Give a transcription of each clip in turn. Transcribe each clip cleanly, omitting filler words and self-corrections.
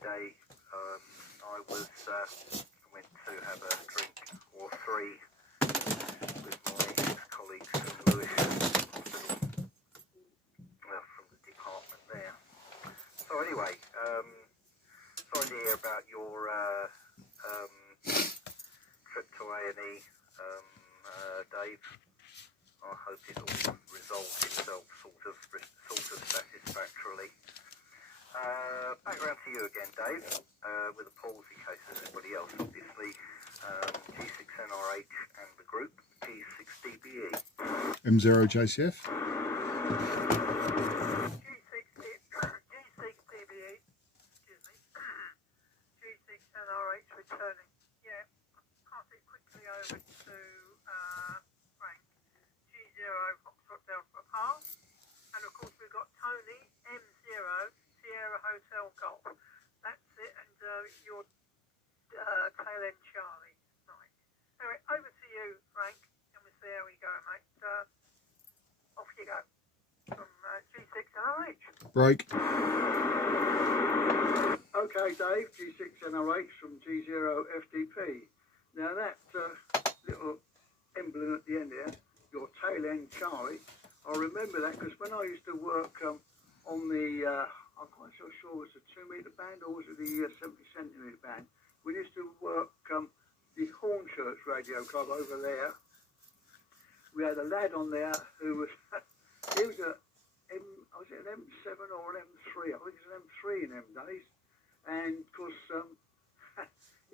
Friday, I went to have a drink or three with my ex-colleagues from Lewisham Hospital, from the department there. So anyway, sorry to hear about your trip to A&E, Dave. I hope it all resolves itself sort of satisfactorily. Back around to you again, Dave, with a pause in case there's anybody else, obviously. G6NRH and the group, G6DBE. M0 JCF. G6DBE, excuse me. G6NRH returning. Yeah, pass it quickly over to Frank. G0 Foxtrot Delta Pass. And of course we've got Tony, M0 Sierra Hotel Golf. That's it, and your tail end Charlie. Right. Anyway, over to you, Frank, and we'll see how we go, mate. Off you go from G6NRH. Break. Okay, Dave, G6NRH from G0FDP. Now that little emblem at the end here, your tail end Charlie, I remember that because when I used to work on the, I'm quite so sure it was a 2 metre band or was it the 70 centimetre band, we used to work the Hornchurch Radio Club over there. We had a lad on there who was, he was was it an M7 or an M3? I think it was an M3 in them days. And of course,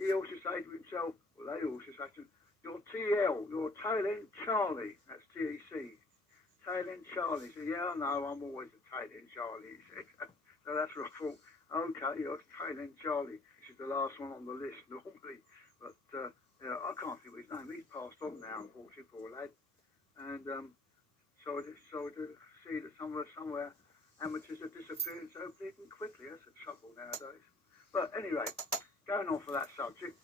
he also said to himself, well, they also said to him, your TL, your tail end Charlie, that's TEC. Tail end Charlie. So yeah, I know, I'm always a tail end Charlie, he said. So that's what I thought, okay, you're tail end Charlie. This is the last one on the list normally. But yeah, I can't think of his name. He's passed on now, unfortunately, poor lad. And so I just see that somewhere amateurs are disappearing so bleeding quickly. That's the trouble nowadays. But anyway, going on for that subject.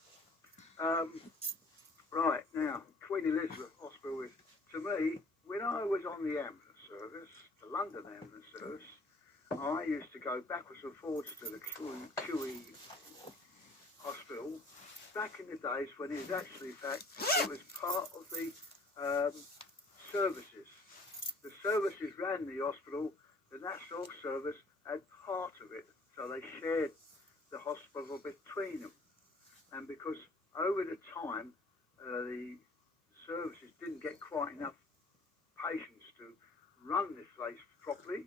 Right, now, Queen Elizabeth Hospital is, to me, when I was on the ambulance service, the London ambulance service, I used to go backwards and forwards to the QE hospital back in the days when it was actually, in fact, it was part of the services. The services ran the hospital, the National Service had part of it, so they shared the hospital between them. And because over the time, the services didn't get quite enough patients to run this place properly,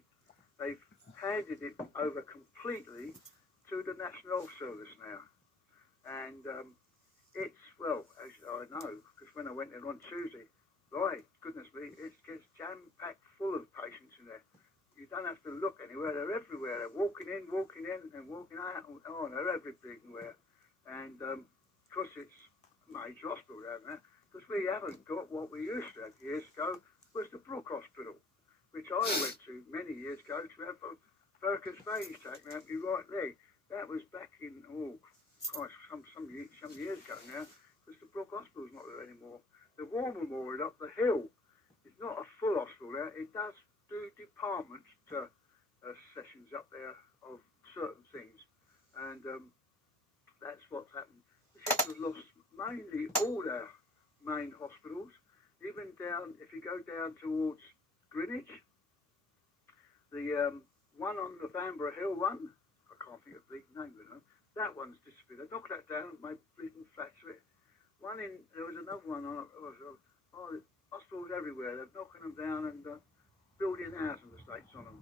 they've handed it over completely to the National Service now. And it's, well, as I know, because when I went there on Tuesday, right, goodness me, it gets jam-packed full of patients in there. You don't have to look anywhere, they're everywhere. They're walking in, and walking out. Oh, they're everywhere. And of course it's a major hospital down there, because we haven't got what we used to have years ago, was the Brook Hospital, which I went to many years ago to have a varicose veins taken out my right leg. That was back in, oh, Christ, some years ago now, because the Brook Hospital's not there anymore. The War Memorial up the hill is not a full hospital there. It does do department sessions up there of certain things, and that's what's happened. The seem to have lost mainly all their main hospitals, even down, if you go down towards Greenwich, the one on the Vanbrugh Hill one, I can't think of the name of it, that one's disappeared. They knocked that down and made bleeding flats of it. There was another one on hospitals everywhere. They're knocking them down and building housing estates on them.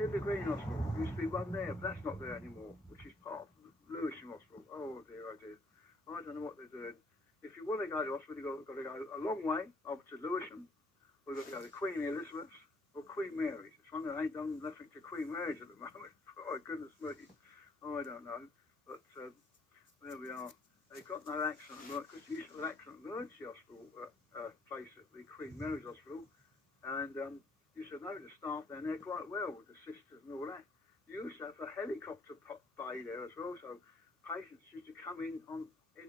Hilda Green Hospital used to be one there, but that's not there anymore, which is part of Lewisham Hospital. Oh dear, oh dear. I don't know what they're doing. If you want to go to hospital, you've got to go a long way over to Lewisham, or you've got to go to Queen Elizabeth's or Queen Mary's. It's one that ain't done nothing to Queen Mary's at the moment. Oh goodness me. I don't know. But there we are. They've got no accident emergency, because they used to have an accident emergency hospital place at the Queen Mary's Hospital, and used to know the staff down there quite well, with the sisters and all that. You used to have a helicopter bay there as well, so patients used to come in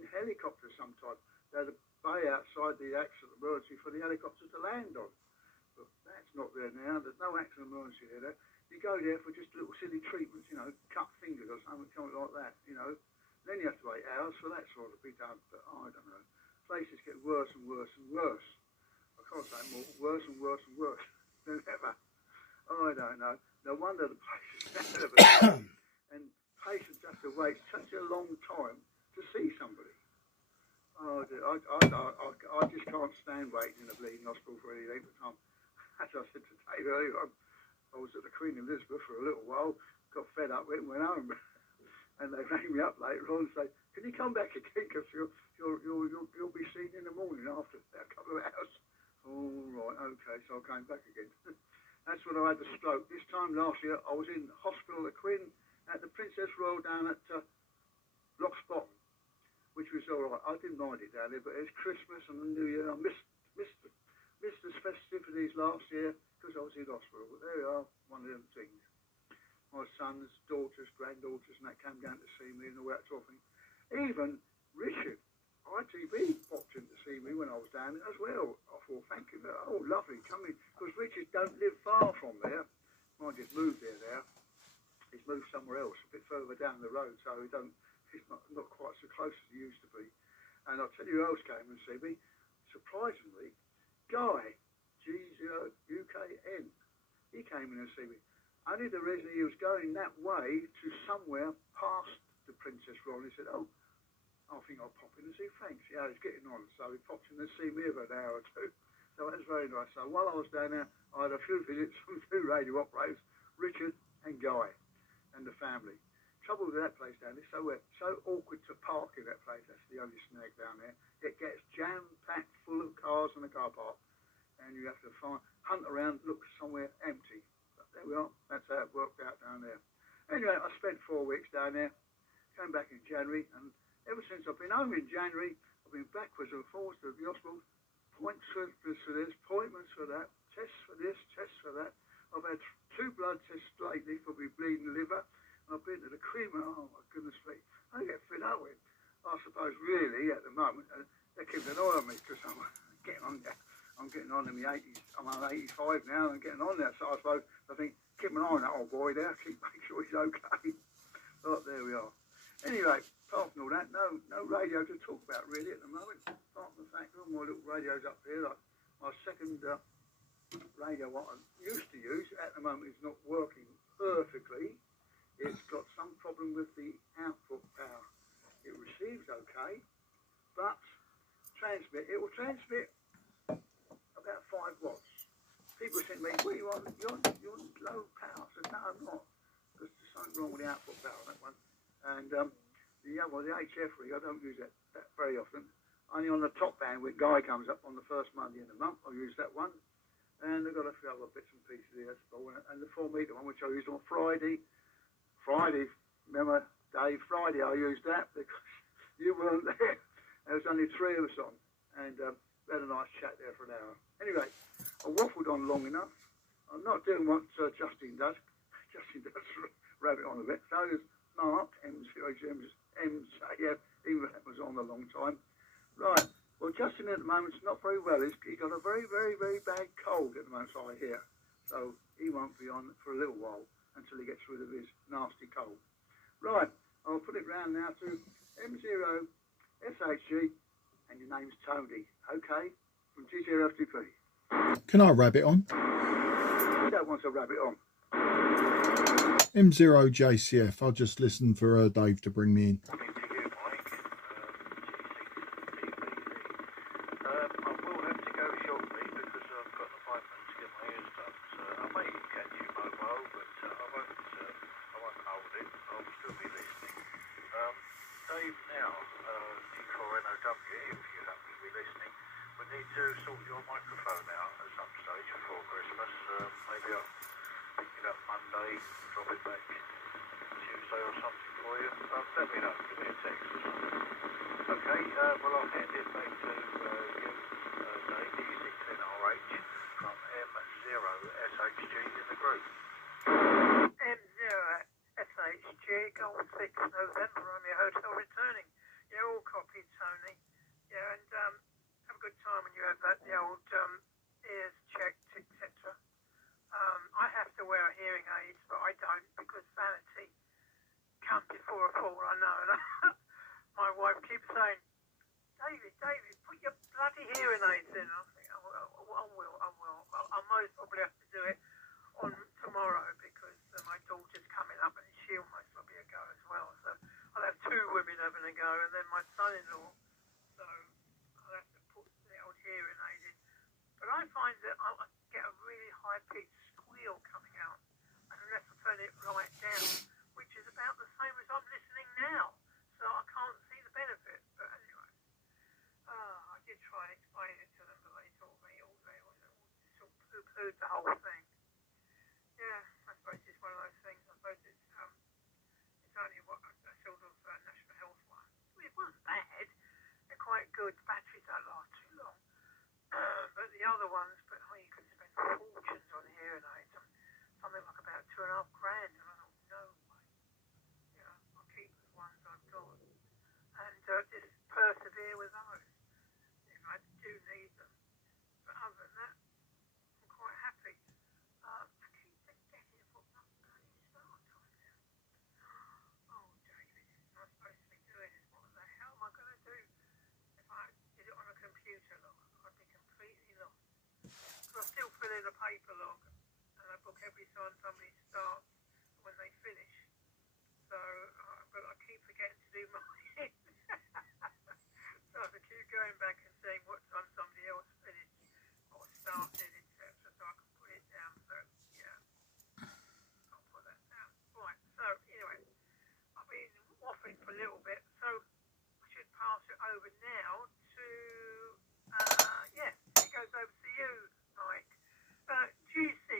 helicopters sometimes. They had a bay outside the accident emergency for the helicopters to land on. But that's not there now. There's no accident emergency there. You go there for just little silly treatments, you know, cut fingers or something like that, you know. Then you have to wait hours for that sort of be done. But I don't know. Places get worse and worse and worse. I can't say more. Worse and worse and worse than ever. I don't know. No wonder the place is never and patients have to wait such a long time to see somebody. Oh, I just can't stand waiting in a bleeding hospital for any length of time. As I said to Dave earlier on, I was at the Queen Elizabeth for a little while, got fed up with it and went home. And they rang me up later on and say, can you come back again because you'll be seen in the morning after a couple of hours. All right, okay, so I came back again. That's when I had the stroke. This time last year I was in hospital at Queen at the Princess Royal down at Lock's Bottom, which was all right. I didn't mind it down there, but it's Christmas and the New Year. I missed the festivities last year because I was in hospital. But there we are, one of them things. My sons, daughters, granddaughters, and that came down to see me and all that sort of thing. Even Richard, ITV, popped in to see me when I was down there as well. I thought, thank you. Oh, lovely, coming. Because Richard don't live far from there. Mine just moved there now. He's moved somewhere else, a bit further down the road, so he's not quite so close as he used to be. And I'll tell you who else came and see me. Surprisingly, Guy, G0UKN. He came in and see me. Only the reason he was going that way to somewhere past the Princess Royal, he said, oh, I think I'll pop in and see Frank, see how he's getting on. So he popped in to see me for an hour or two. So that was very nice. So while I was down there, I had a few visits from two radio operators, Richard and Guy, and the family. Trouble with that place down there, so awkward to park in that place. That's the only snag down there. It gets jam-packed full of cars in the car park. And you have to hunt around, look somewhere empty. There we are, that's how it worked out down there. Anyway, I spent 4 weeks down there, came back in January, and ever since I've been home in January, I've been backwards and forwards to the hospital, appointments for this, appointments for that, tests for this, tests for that. I've had 2 blood tests lately for my bleeding liver, and I've been to the creamer, oh my goodness me, I get fed up with. I suppose really, at the moment, they're keeping an eye on me, because I'm getting on there. I'm getting on in my 80s. I'm on 85 now and getting on there. So I suppose, I think, keep an eye on that old boy there. Make sure he's okay. But there we are. Anyway, apart from all that, no radio to talk about really at the moment. Apart from the fact that all my little radios up here, like my second radio, what I used to use, at the moment is not working perfectly. It's got some problem with the output power. It receives okay, but it will transmit about 5 watts. People say to me, what are you on? You're on low power. I said, no, I'm not. Because there's something wrong with the output power on that one. And the HF rig, I don't use that very often. Only on the top band when Guy comes up on the first Monday in the month, I use that one. And I've got a few other bits and pieces here. And the 4 metre one, which I used on Friday, remember, Dave, Friday I used that because you weren't there. There was only 3 of us on. And we had a nice chat there for an hour. Anyway, I waffled on long enough. I'm not doing what Justin does. Justin does rabbit on a bit. So does Mark, MCF, he was on a long time. Right, well, Justin at the moment's not very well. He's got a very, very, very bad cold at the moment, so I hear. So he won't be on for a little while until he gets rid of his nasty cold. Right, I'll put it round now to M0SHG, and your name's Tony, okay, from G0FTP. Can I rabbit on? Who don't want to rabbit on? M0JCF. I'll just listen for Dave to bring me in. I will have to go shortly because I've got an appointment to get my ears done. So I may catch you mobile, but I won't hold it. I'll still be listening. Dave, now, G4NOW, if you happen to be listening, we need to sort your microphone out at some stage before Christmas. Maybe I'll pick it up Monday, drop it back Tuesday or something for you. Let me know, give me a text or something. Okay, well I'll hand it back to you, Dave, D6NRH from M0SHG in the group. M0SHG, Golf 6 November, Romeo Hotel returning. Yeah, all copied, Tony. Yeah, and have a good time when you have that, the old ears checked, etc. I have to wear a hearing aid probably have to do it on tomorrow because my daughter's coming up and she'll most probably go as well. So I'll have two women having a go and then my son-in-law. So I'll have to put the old hearing aid in. But I find that I get a really high-pitched squeal coming out unless I turn it right down, which is about the same as I'm listening now. So I can't see the benefit. But anyway, I did try and explain it to them, but they told me all they sort of poo-pooed the whole thing. Yeah, I suppose it's one of those things. I suppose it's only a sort of national health one. Well, it wasn't bad. They're quite good. The batteries don't last too long. But the other ones, you can spend fortunes on hearing aids. Something like about £2,500. And I thought, no way. You know, I'll keep the ones I've got. And just persevere with those. You know, I do need them. But other than that, I'm quite happy. I keep forgetting what my bloody start time now. Oh, David, I'm not supposed to be doing this. What the hell am I going to do? If I did it on a computer log, I'd be completely lost. Because I still fill in a paper log. And I book every time somebody starts when they finish. So, but I keep forgetting to do mine. So I have to keep going back and saying what time somebody else finished or started, etc. So I can put it down. So, yeah, I'll put that down. Right, so anyway, I've been waffling for a little bit. So I should pass it over now to, it goes over to you, Mike. G6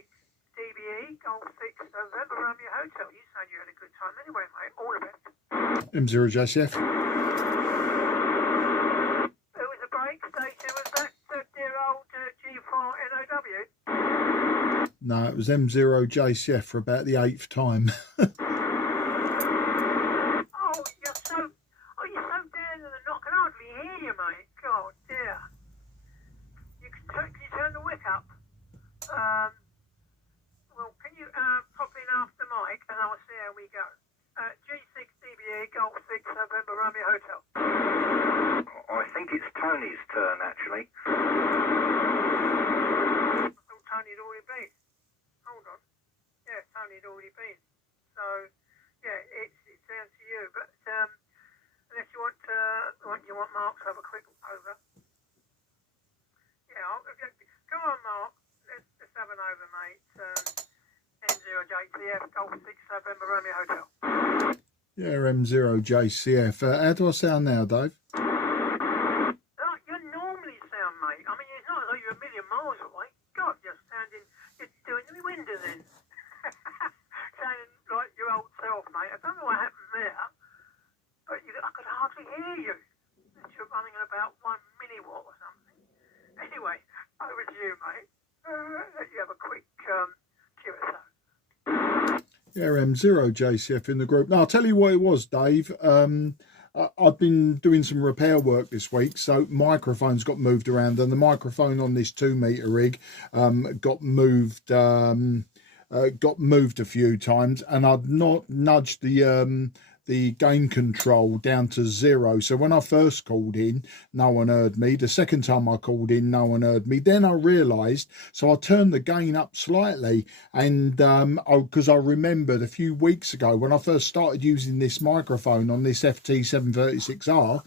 DBE, Golf 6 November Romeo Hotel. You said you had a good time anyway, mate. All of it. M0JCF. Who was the break station? Was that dear old G4NOW? No, it was M0JCF for about the 8th time. You're so down in the knock. I can hardly hear you, mate. God, dear. Can you turn the wick up? Well, can you pop in after Mike and I'll see how we go. G6 DBE, Golf 6 November Romeo Hotel. I think it's Tony's turn, actually. I thought Tony had already been. Hold on. Yeah, Tony had already been. So, yeah, it's down to you. But unless you want Mark to have a quick over. Yeah, come on, Mark. Let's have an over, mate. M0JCF, Golf 6 November Romeo Hotel. Yeah, M0JCF. How do I sound now, Dave? You normally sound, mate. I mean, it's not as though you're a million miles away. God, you're doing the windows in. Sounding like your old self, mate. I don't know what happened there, but I could hardly hear you. You're running at about 1 milliwatt or something. Anyway, over to you, mate. Let you have a quick QSO. Yeah, M0JCF in the group. Now, I'll tell you what it was, Dave. I've been doing some repair work this week, so microphones got moved around, and the microphone on this 2-meter rig got moved a few times, and I'd not nudged the gain control down to 0. So when I first called in, no one heard me. The second time I called in, no one heard me. Then I realised, so I turned the gain up slightly, and because I remembered a few weeks ago when I first started using this microphone on this FT736R,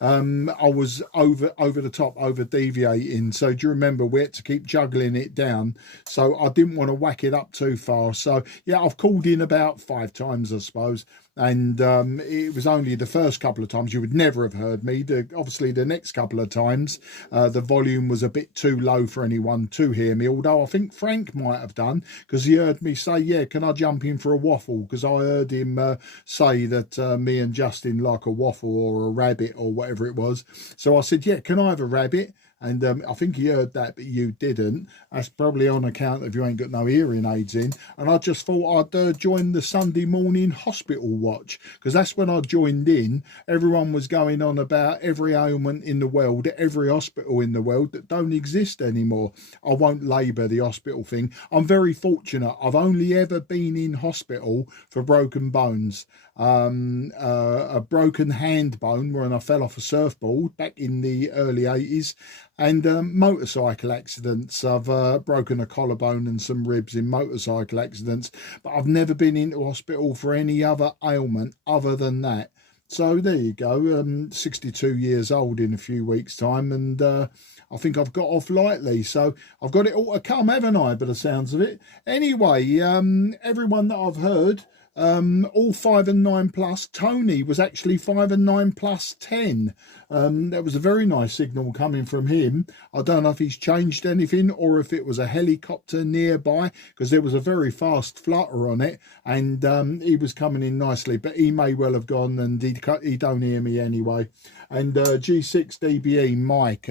I was over the top, over deviating. So do you remember, we had to keep juggling it down, so I didn't want to whack it up too far. So yeah, I've called in about 5 times, I suppose, and it was only the first couple of times you would never have heard me. Obviously the next couple of times the volume was a bit too low for anyone to hear me, although I think Frank might have done, because he heard me say, yeah, can I jump in for a waffle, because I heard him say that me and Justin like a waffle or a rabbit or whatever it was. So I said, yeah, can I have a rabbit? And I think he heard that, but you didn't. That's probably on account of you ain't got no hearing aids in. And I just thought I'd join the Sunday morning hospital watch, because that's when I joined in. Everyone was going on about every ailment in the world, every hospital in the world that don't exist anymore. I won't labour the hospital thing. I'm very fortunate. I've only ever been in hospital for broken bones. A broken hand bone when I fell off a surfboard back in the early 80s. And motorcycle accidents. I've broken a collarbone and some ribs in motorcycle accidents, but I've never been into hospital for any other ailment other than that. So there you go, 62 years old in a few weeks' time, and I think I've got off lightly. So I've got it all to come, haven't I, by the sounds of it? Anyway, everyone that I've heard, all 5 and 9 plus. Tony was actually 5 and 9 plus 10. That was a very nice signal coming from him. I don't know if he's changed anything or if it was a helicopter nearby, because there was a very fast flutter on it, and he was coming in nicely, but he may well have gone, and he don't hear me anyway. And G6 DBE Mike,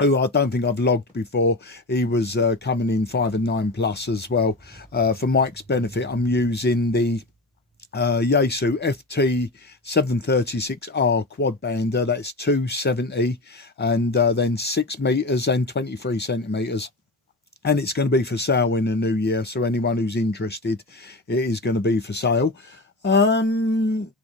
who I don't think I've logged before, he was coming in 5 and 9 plus as well. For Mike's benefit, I'm using the Yaesu FT 736R quad bander. That's 270 and then 6 meters and 23 centimeters. And it's going to be for sale in the new year. So anyone who's interested, it is going to be for sale. I'm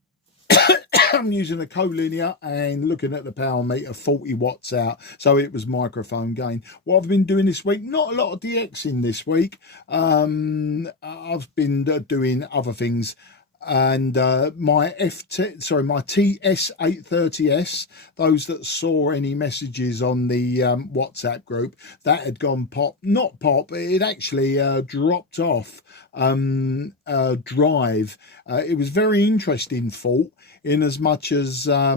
using a collinear and looking at the power meter, 40 watts out, so it was microphone gain. What I've been doing this week, not a lot of DXing this week. I've been doing other things, and my TS830S, those that saw any messages on the WhatsApp group, that had gone pop, not pop, it actually dropped off drive. It was very interesting fault, in as much as I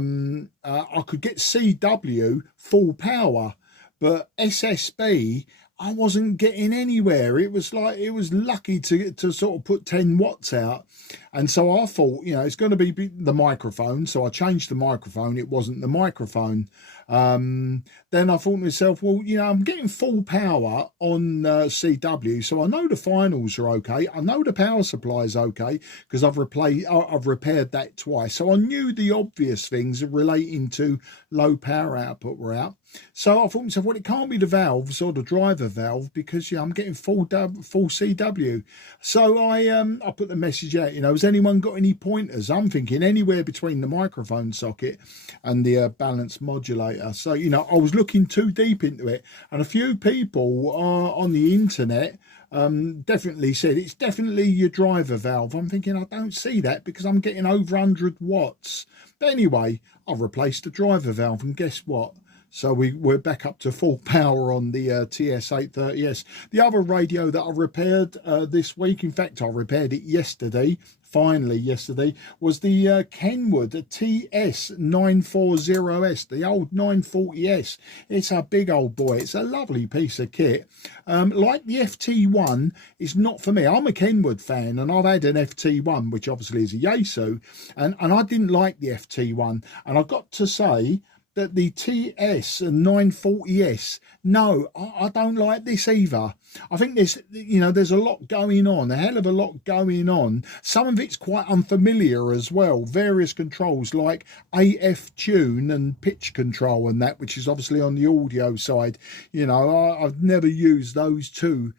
could get CW full power, but SSB I wasn't getting anywhere. It was like, it was lucky to sort of put 10 watts out. And so I thought, you know, it's going to be the microphone. So I changed the microphone. It wasn't the microphone. Then I thought to myself, well, you know, I'm getting full power on CW, so I know the finals are okay. I know the power supply is okay, because I've repaired that twice. So I knew the obvious things relating to low power output were out. So I thought to myself, well, it can't be the valves or the driver valve, because yeah, I'm getting full CW. So I put the message out, you know, has anyone got any pointers? I'm thinking anywhere between the microphone socket and the balance modulator. So, you know, I was looking too deep into it, and a few people on the internet definitely said it's definitely your driver valve. I'm thinking, I don't see that, because I'm getting over 100 watts. But anyway, I've replaced the driver valve, and guess what? So we're back up to full power on the TS830S. The other radio that I repaired this week, in fact, I repaired it yesterday, finally yesterday, was the Kenwood TS940S, the old 940S. It's a big old boy. It's a lovely piece of kit. Like the FT1, it's not for me. I'm a Kenwood fan, and I've had an FT1, which obviously is a Yaesu, and I didn't like the FT1. And I've got to say that the TS940S, no, I don't like this either. I think there's a lot going on, a hell of a lot going on. Some of it's quite unfamiliar as well. Various controls like AF tune and pitch control and that, which is obviously on the audio side. You know, I've never used those two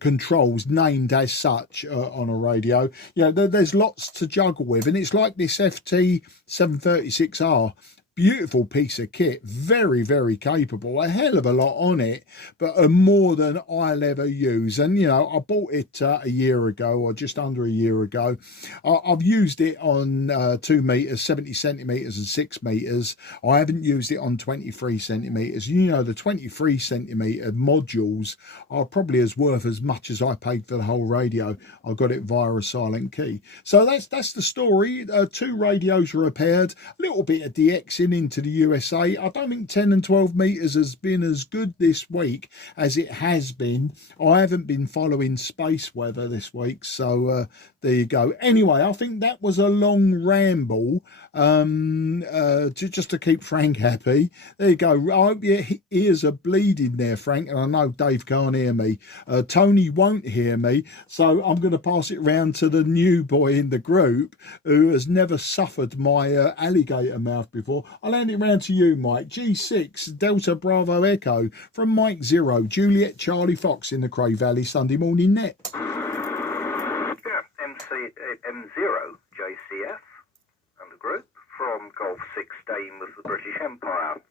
controls named as such on a radio. You know, there's lots to juggle with, and it's like this FT 736R. Beautiful piece of kit, very, very capable, a hell of a lot on it, but more than I'll ever use. And, you know, I bought it a year ago, or just under a year ago. I've used it on 2 meters, 70 centimeters and 6 meters. I haven't used it on 23 centimeters. You know, the 23 centimeter modules are probably as worth as much as I paid for the whole radio. I got it via a silent key. So that's the story. 2 radios repaired, a little bit of DX into the USA. I don't think 10 and 12 meters has been as good this week as it has been. I haven't been following space weather this week, so there you go. Anyway, I think that was a long ramble just to keep Frank happy. There you go. I hope your ears are bleeding there, Frank, and I know Dave can't hear me. Tony won't hear me, so I'm going to pass it round to the new boy in the group who has never suffered my alligator mouth before. I'll hand it round to you, Mike. G6 Delta Bravo Echo from Mike 0 Juliet Charlie Fox in the Cray Valley Sunday Morning Net. Yeah, M0 JCF and the group from Golf 6 Dame of the British Empire.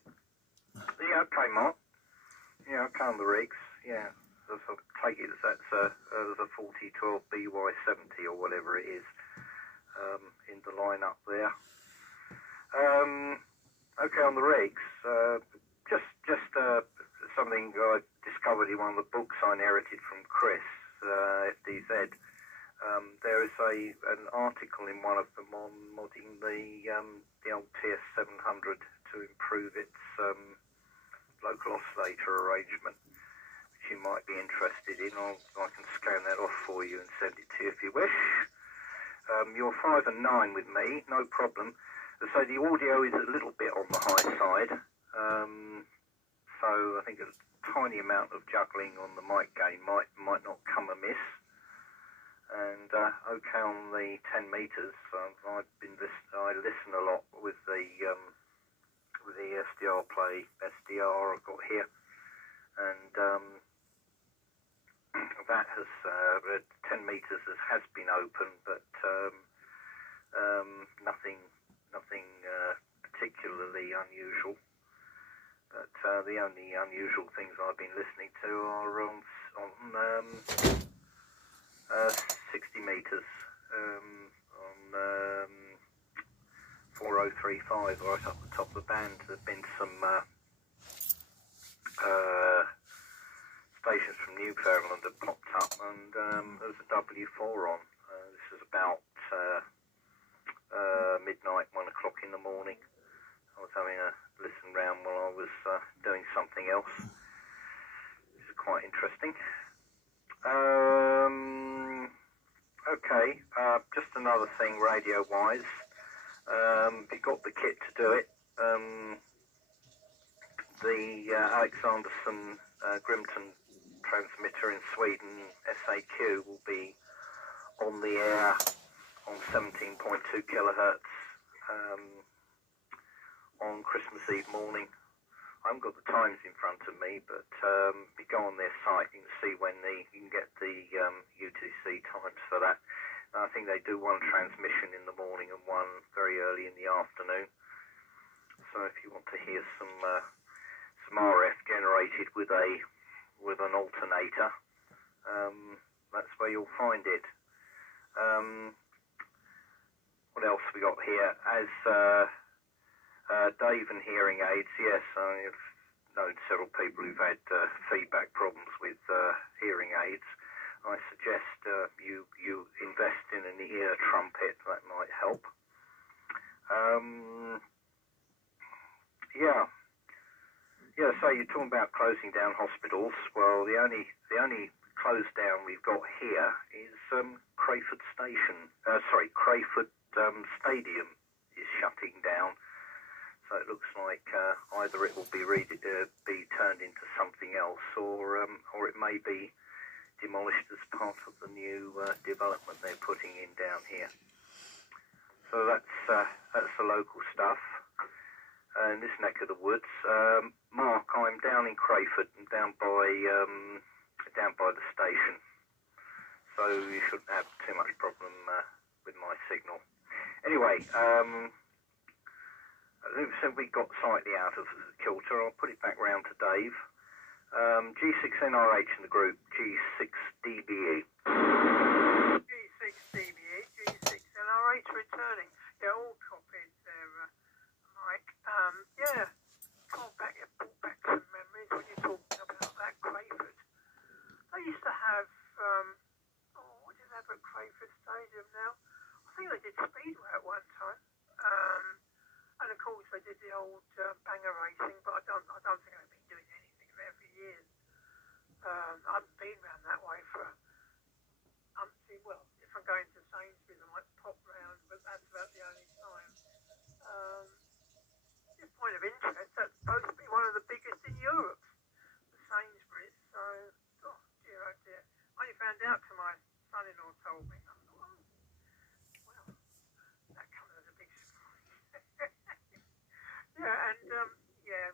Yeah, okay, Mark. Yeah, okay on the rigs. Yeah, so I take it as that's a 4012 BY70 or whatever it is in the lineup there. Okay, on the rigs, just something I discovered in one of the books I inherited from Chris, FDZ. There is an article in one of them on modding the old TS700 to improve its local oscillator arrangement, which you might be interested in. I can scan that off for you and send it to you if you wish. You're 5 and 9 with me, no problem. So the audio is a little bit on the high side, so I think a tiny amount of juggling on the mic gain might not come amiss. And okay on the 10 meters, I listen a lot with the SDR play SDR I've got here, and that has 10 meters has been open, but nothing particularly unusual. But the only unusual things I've been listening to are on 60 meters on 4035 right up the top of the band. There's been some stations from Newfoundland that popped up, and there's a W4 on. This is about midnight, 1 o'clock in the morning. I was having a listen round while I was doing something else. This is quite interesting. Okay, just another thing radio-wise. We got the kit to do it. The Alexanderson Grimton transmitter in Sweden, SAQ, will be on the air on 17.2 kilohertz on Christmas Eve morning. I haven't got the times in front of me, but if you go on their site, you can see when you can get the UTC times for that. I think they do one transmission in the morning and one very early in the afternoon. So if you want to hear some RF generated with an alternator, that's where you'll find it. What else we got here? As Dave and hearing aids, yes, I've known several people who've had feedback problems with hearing aids. I suggest you invest in an ear trumpet. That might help. So you're talking about closing down hospitals. Well, the only closed down we've got here is Crayford Station. Crayford Stadium is shutting down. So it looks like either it will be turned into something else, or it may be demolished as part of the new development they're putting in down here. So that's the local stuff. In this neck of the woods, Mark, I'm down in Crayford, and down by the station, so you shouldn't have too much problem with my signal. Anyway, so we got slightly out of kilter. I'll put it back round to Dave. G6NRH in the group, G6DBE. G6DBE, G6NRH returning. Yeah, all copied there, Mike. Yeah, brought back some memories when you're talking about that Crayford. They used to have, what did they have at Crayford Stadium now? I think they did Speedway at one time. And of course they did the old banger racing, but I don't think they've been doing anything there for years. I haven't been around that way for if I'm going to Sainsbury's I might pop round, but that's about the only time. Just point of interest, that's supposed to be one of the biggest in Europe, the Sainsbury's. So, oh dear. I only found out to my son-in-law told me. I thought, well, that comes as a big surprise. Yeah, and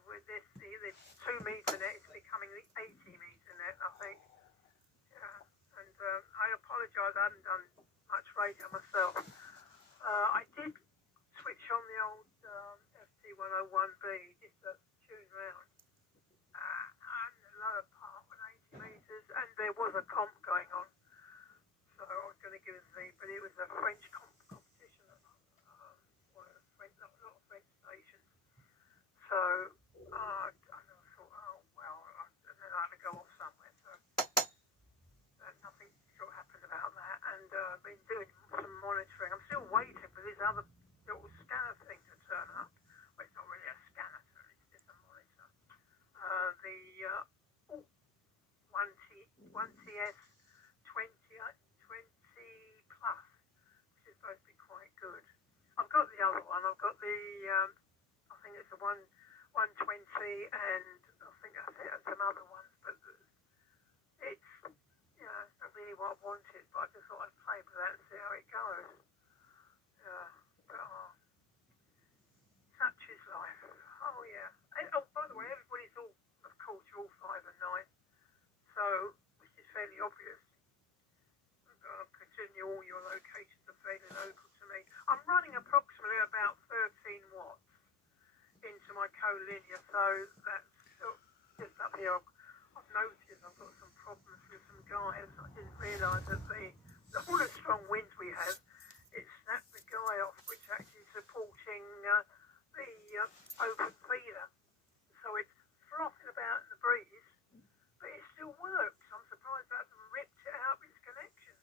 with this 2 metre net, it's becoming the 80 metre net, I think. Yeah, and I apologise, I haven't done much radio myself. I did switch on the old FT101B just to tune around, apart with 80 metres, and there was a comp going on. So I was going to give but it was a French competition. One of the French, a lot of French stations. So I thought, oh well, and then I had to go off somewhere. So nothing sort of happened about that. And I've been doing some monitoring. I'm still waiting for this other little scanner thing to turn up. Well, it's not really a scanner, it's just a monitor. The 1TS 20 plus, which is supposed to be quite good. I've got the other one. I've got the I think it's a 120, and I think that's it, and some other ones. But it's not really what I wanted. But I just thought I'd play with that and see how it goes. But such is life. Oh yeah. And, by the way, everybody's all, of course, you're all 5 and 9. So, which is fairly obvious. Considering all your locations are fairly local to me. I'm running approximately about 13 watts into my collinear, so that's just up here. I've noticed I've got some problems with some guys. I didn't realise that all the strong winds we had, it snapped the guy off, which actually is supporting the open feeder. So it's flopping about in the breeze, but it still works. I'm surprised that hasn't ripped it out of its connections.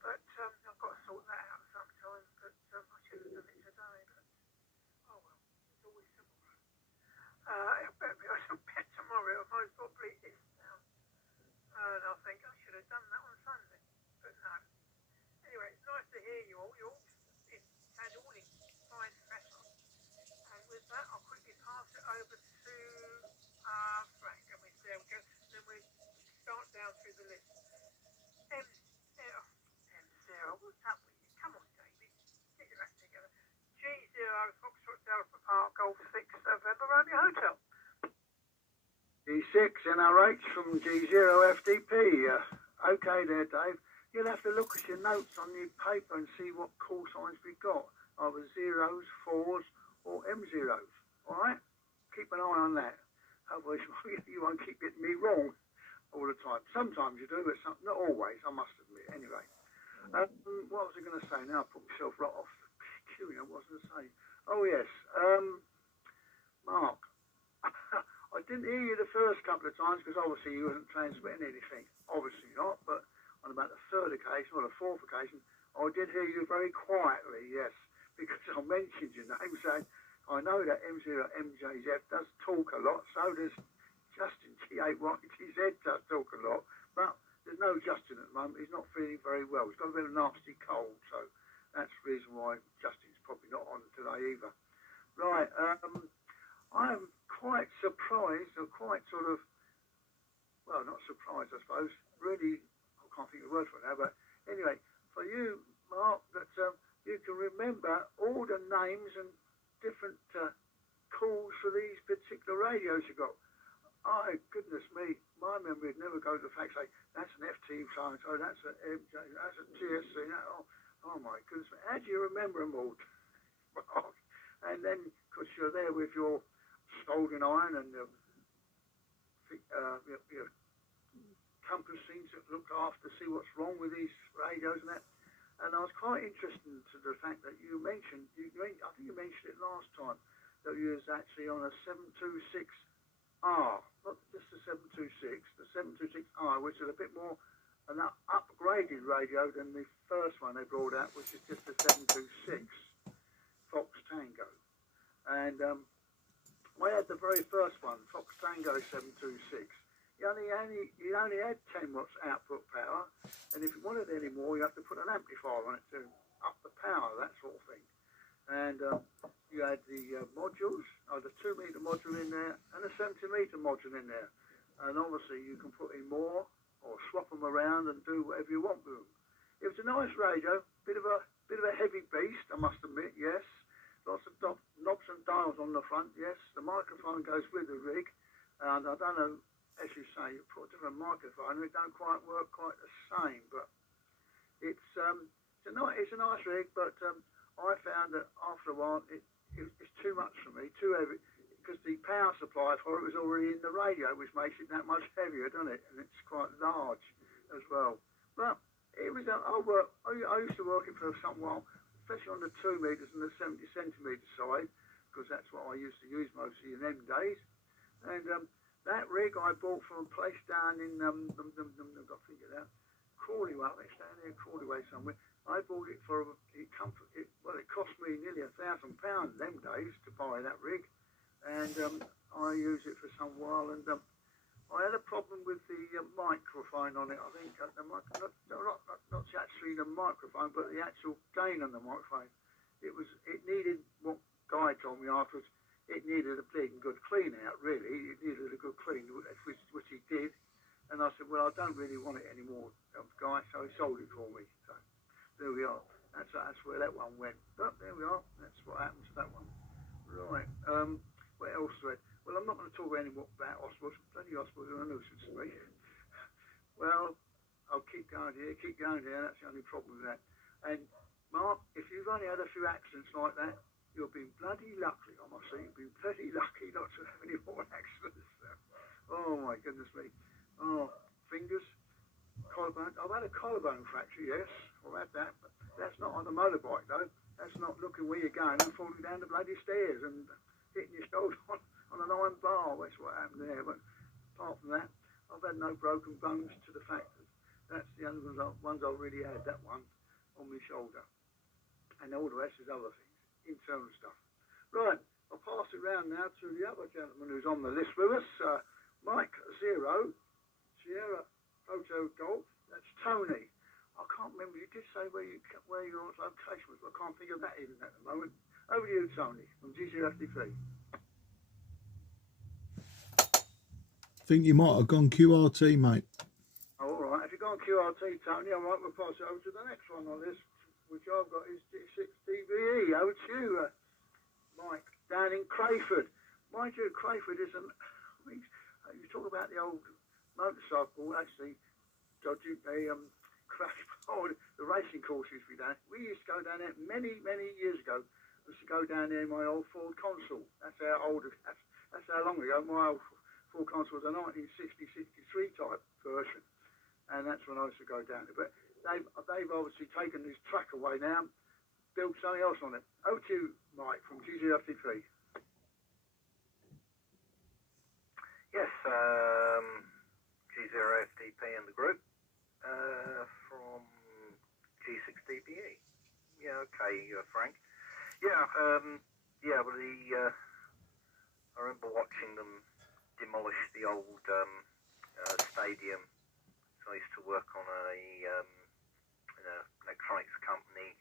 But I've got to sort that out sometime. But I should have done it today. But oh well, it's always tomorrow. I bet tomorrow. Most probably is now. And I think I should have done that on Sunday, but no. Anyway, it's nice to hear you all. You're all in fine fashion. And with that, I'll quickly pass it over to Frank, and there we go. And then we start down through the list. M0, what's up with you? Come on, David. Get your act together. G0, Foxtrot Delta Park, Golf 6, November, Romeo Hotel. G6 NRH from G0 FDP. Okay there, Dave. You'll have to look at your notes on your paper and see what call signs we got. Either zeros, fours, or M0s. Alright? Keep an eye on that. Otherwise, you won't keep getting me wrong all the time. Sometimes you do, but not always, I must admit. Anyway. What was I going to say? Now I put myself right off the queue. What was I going to say? Oh, yes. Mark. I didn't hear you the first couple of times because obviously you wasn't transmitting anything. Obviously not, but on about the third occasion or the fourth occasion, I did hear you very quietly, yes, because I mentioned your name, saying I know that M0MJZ does talk a lot, so does Justin G8YTZ does talk a lot, but there's no Justin at the moment. He's not feeling very well. He's got a bit of a nasty cold, so that's the reason why Justin's probably not on today either. Right, I am quite surprised, or quite sort of, well, not surprised, I suppose. Really, I can't think of the word for it now, but anyway, for you, Mark, that you can remember all the names and different calls for these particular radios you got. Oh, goodness me, my memory would never go to the fact, say, that's an FT so that's an MJ, that's a TSC, oh my goodness, how do you remember them all? And then, because you're there with your soldering iron and your compass things that look after, see what's wrong with these radios and that. And I was quite interested in the fact that you mentioned, I think you mentioned it last time, that you was actually on a 726R, not just the 726, the 726R, which is a bit more an upgraded radio than the first one they brought out, which is just the 726 Fox Tango. And I had the very first one, Fox Tango 726. You only had 10 watts output power, and if you wanted any more, you have to put an amplifier on it to up the power, that sort of thing. And you had the modules, the 2-meter module in there, and a 70-meter module in there. And obviously, you can put in more or swap them around and do whatever you want with them. It was a nice radio, bit of a heavy beast, I must admit. Yes, lots of knobs and dials on the front. Yes, the microphone goes with the rig, and I don't know. As you say, you put a different microphone, and it don't quite work quite the same. But it's a nice rig. But I found that after a while, it's too much for me, too heavy. because the power supply for it was already in the radio, which makes it that much heavier, doesn't it? And it's quite large as well. But it was, I used to work it for some while, especially on the 2 metres and the 70 centimetre side, because that's what I used to use mostly in them days. And that rig I bought from a place down in, I've got to think of that, Crawley Way, it's down there, Crawley Way somewhere. I bought it for, it cost me nearly £1,000 them days to buy that rig. And I used it for some while, and I had a problem with the microphone on it. I think not actually the microphone, but the actual gain on the microphone. It needed, what Guy told me afterwards, it needed a big and good clean out, really. It needed a good clean, which he did. And I said, well, I don't really want it anymore, Guy, so he sold it for me. So there we are. That's where that one went. But there we are. That's what happened to that one. Right. What else? Well, I'm not going to talk any more about hospitals. Plenty of hospitals are a nuisance to me. Well, I'll keep going here. That's the only problem with that. And Mark, if you've only had a few accidents like that, you've been bloody lucky. I must say, you've been bloody lucky not to have any more accidents. Oh my goodness me. Oh, fingers, collarbone. I've had a collarbone fracture, yes. I've had that. But that's not on a motorbike though. That's not looking where you're going and falling down the bloody stairs and hitting your shoulder on an iron bar. That's what happened there. But apart from that, I've had no broken bones to the fact that that's the only ones I really had, that one on my shoulder. And all the rest is other things, internal stuff. Right, I'll pass it round now to the other gentleman who's on the list with us, Mike 0, Sierra Hotel Golf. That's Tony. I can't remember, you did say where your location was, but I can't think of that even at the moment. Over to you, Tony, from GCFDP. I think you might have gone QRT, mate. Oh, all right, if you've gone QRT, Tony, all right, we'll pass it over to the next one on this, which I've got is G6DVE. Over to you, Mike, down in Crayford. Mind you, Crayford is you talk about the old motorcycle, actually, dodgy, crash, the racing course used to be down. We used to go down there many years ago. We used to go down there in my old Ford Consul. That's how long ago my old Ford Consul was a 1960-63 type version. And that's when I used to go down there. But they've obviously taken this track away now, built something else on it. Over to you, Mike, from GZFTP. Yes, G0FDP and the group from G6DPE. Yeah, okay, Frank. Yeah, well, I remember watching them demolish the old stadium. So I used to work on in an electronics company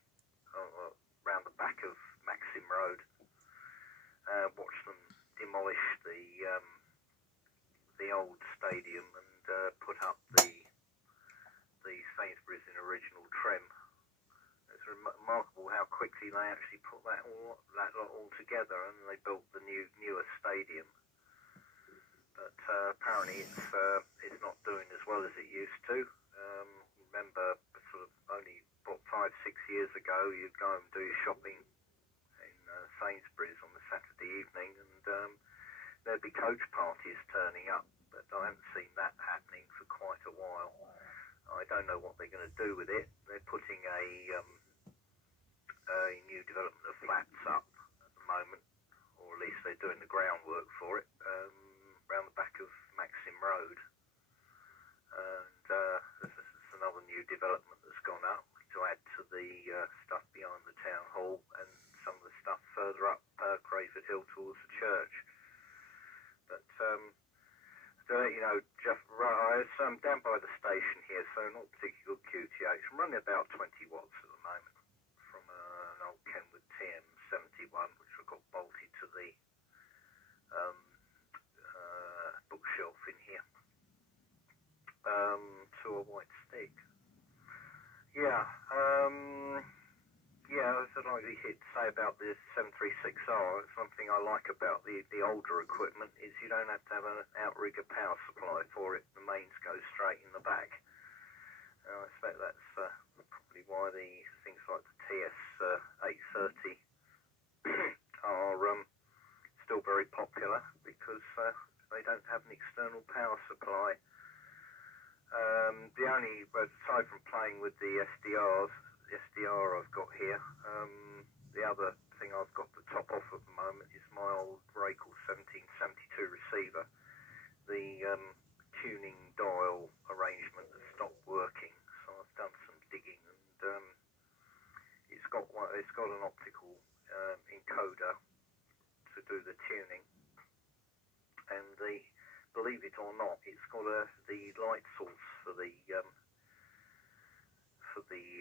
around the back of Maxim Road. Watched them demolish the old stadium and put up the Sainsbury's in original trim. It's remarkable how quickly they actually put that lot all together, and they built the newer stadium. But apparently it's not doing as well as it used to. Remember, sort of only 5-6 years ago, you'd go and do your shopping in Sainsbury's on the Saturday evening, and there'd be coach parties turning up. But I haven't seen that happening for quite a while. I don't know what they're going to do with it. They're putting a new development of flats up at the moment, or at least they're doing the groundwork for it, around the back of Maxim Road. And this is another new development that's gone up to add to the stuff behind the town hall and some of the stuff further up Crayford Hill towards the church. But I'm down by the station here, so not particularly good QTH. I'm running about 20 watts at the moment from an old Kenwood TM71, which I've got bolted to the bookshelf in here, to a white stick. That's what I hit to say about this 736R. Something I like about the older equipment is you don't have to have an outrigger power supply for it. The mains go straight in the back. I expect that's probably why the things like the TS 830 are still very very popular because they don't have an external power supply. The only, aside from playing with the SDR I've got here, the other thing I've got to top off at the moment is my old Rakel 1772 receiver. The tuning dial arrangement has stopped working, so I've done some digging, and it's got an optical encoder to do the tuning, and believe it or not, it's got the light source for the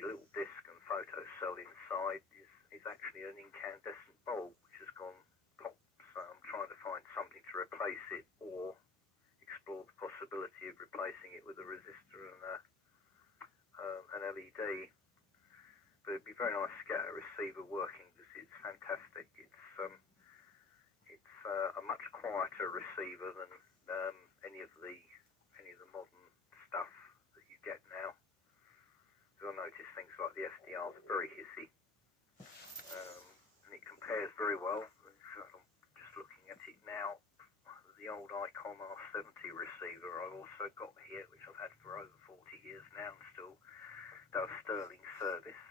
little disc and photo cell inside is actually an incandescent bulb which has gone pop. So I'm trying to find something to replace it, or explore the possibility of replacing it with a resistor and an LED. But it'd be very nice to get a receiver working because it's fantastic. It's a much quieter receiver than any of the modern stuff that you get now. Because I notice things like the SDRs are very hissy, and it compares very well. I'm just looking at it now. The old Icon R70 receiver I've also got here, which I've had for over 40 years now, and still does sterling service.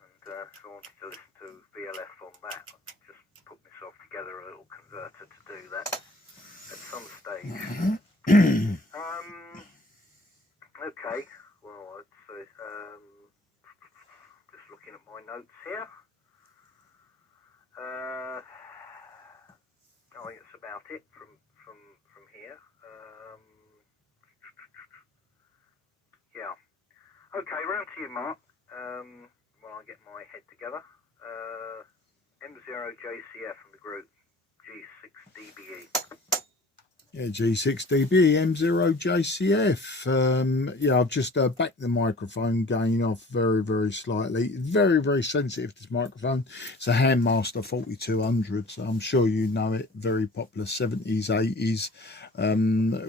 And if I wanted to listen to VLF on that, I could just put myself together a little converter to do that at some stage. Okay, well, I'd say, just looking at my notes here. I think that's about it from here. Yeah. Okay, round to you, Mark. While I get my head together. M0JCF from the group, G6DBE. Yeah, G6DB, M0JCF. Yeah, I've just backed the microphone gain off very, very slightly. Very, very sensitive, this microphone. It's a Handmaster 4200, so I'm sure you know it. Very popular, 70s, 80s.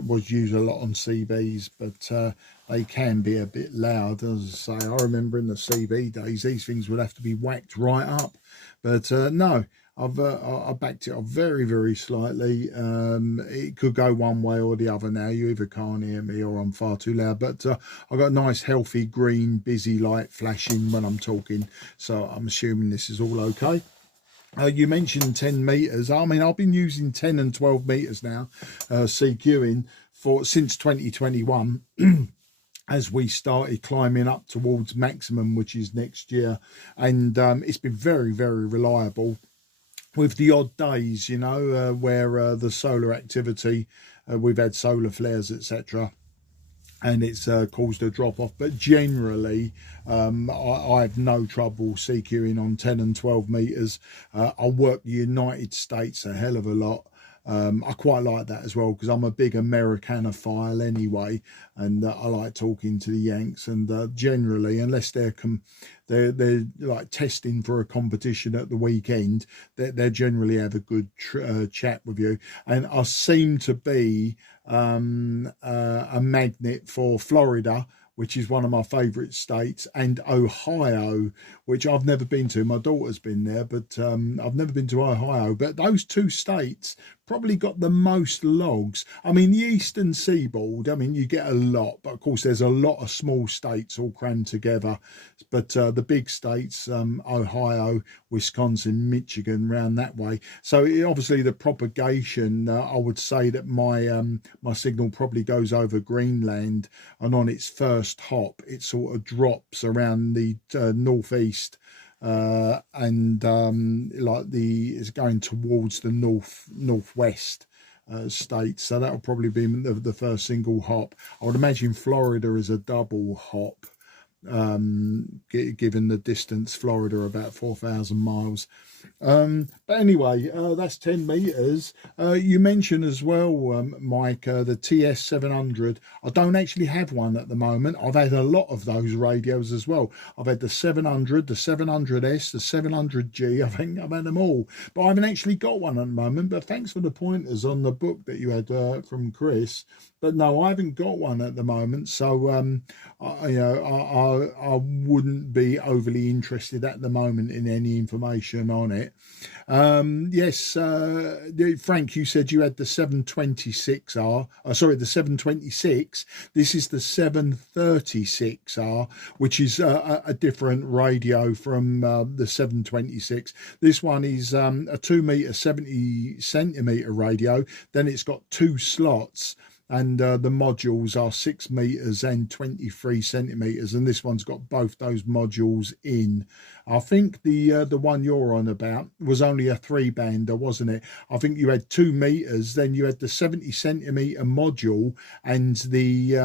Was used a lot on CBs, but they can be a bit loud. As I say, I remember in the CB days, these things would have to be whacked right up. But no, I backed it off very, very slightly. It could go one way or the other now. You either can't hear me or I'm far too loud. But I've got a nice, healthy, green, busy light flashing when I'm talking. So I'm assuming this is all okay. You mentioned 10 meters. I mean, I've been using 10 and 12 meters now, CQing since 2021. As we started climbing up towards maximum, which is next year. And it's been very, very reliable, with the odd days, you know, where the solar activity, we've had solar flares, etc., and it's caused a drop off. But generally, I have no trouble CQing on 10 and 12 meters. I work the United States a hell of a lot. I quite like that as well, because I'm a big Americanophile anyway, and I like talking to the Yanks. And generally, unless they're like testing for a competition at the weekend, they generally have a good chat with you. And I seem to be a magnet for Florida, which is one of my favourite states, and Ohio, which I've never been to. My daughter's been there, but I've never been to Ohio. But those two states probably got the most logs. I mean, the Eastern Seaboard, I mean, you get a lot, but of course there's a lot of small states all crammed together. But the big states, Ohio, Wisconsin, Michigan, round that way. So obviously the propagation, I would say that my signal probably goes over Greenland, and on its first hop, it sort of drops around the northeast. And like it's going towards the northwest states, so that'll probably be the first single hop. I would imagine Florida is a double hop, given the distance. Florida about 4,000 miles. But anyway, that's 10 meters. You mentioned as well, Mike, the TS700. I don't actually have one at the moment. I've had a lot of those radios as well. I've had the 700, the 700S, the 700G. I think I've had them all, but I haven't actually got one at the moment. But thanks for the pointers on the book that you had from Chris. but no, I haven't got one at the moment, so I wouldn't be overly interested at the moment in any information on it. Yes, Frank, you said you had the 726R. Sorry, the 726. This is the 736R, which is a different radio from the 726. This one is a 2 meter 70 centimeter radio. Then it's got 2 slots. And the modules are 6 meters and 23 centimeters, and this one's got both those modules in. I think the one you're on about was only a 3-bander, wasn't it? I think you had 2 meters, then you had the 70 centimeter module and the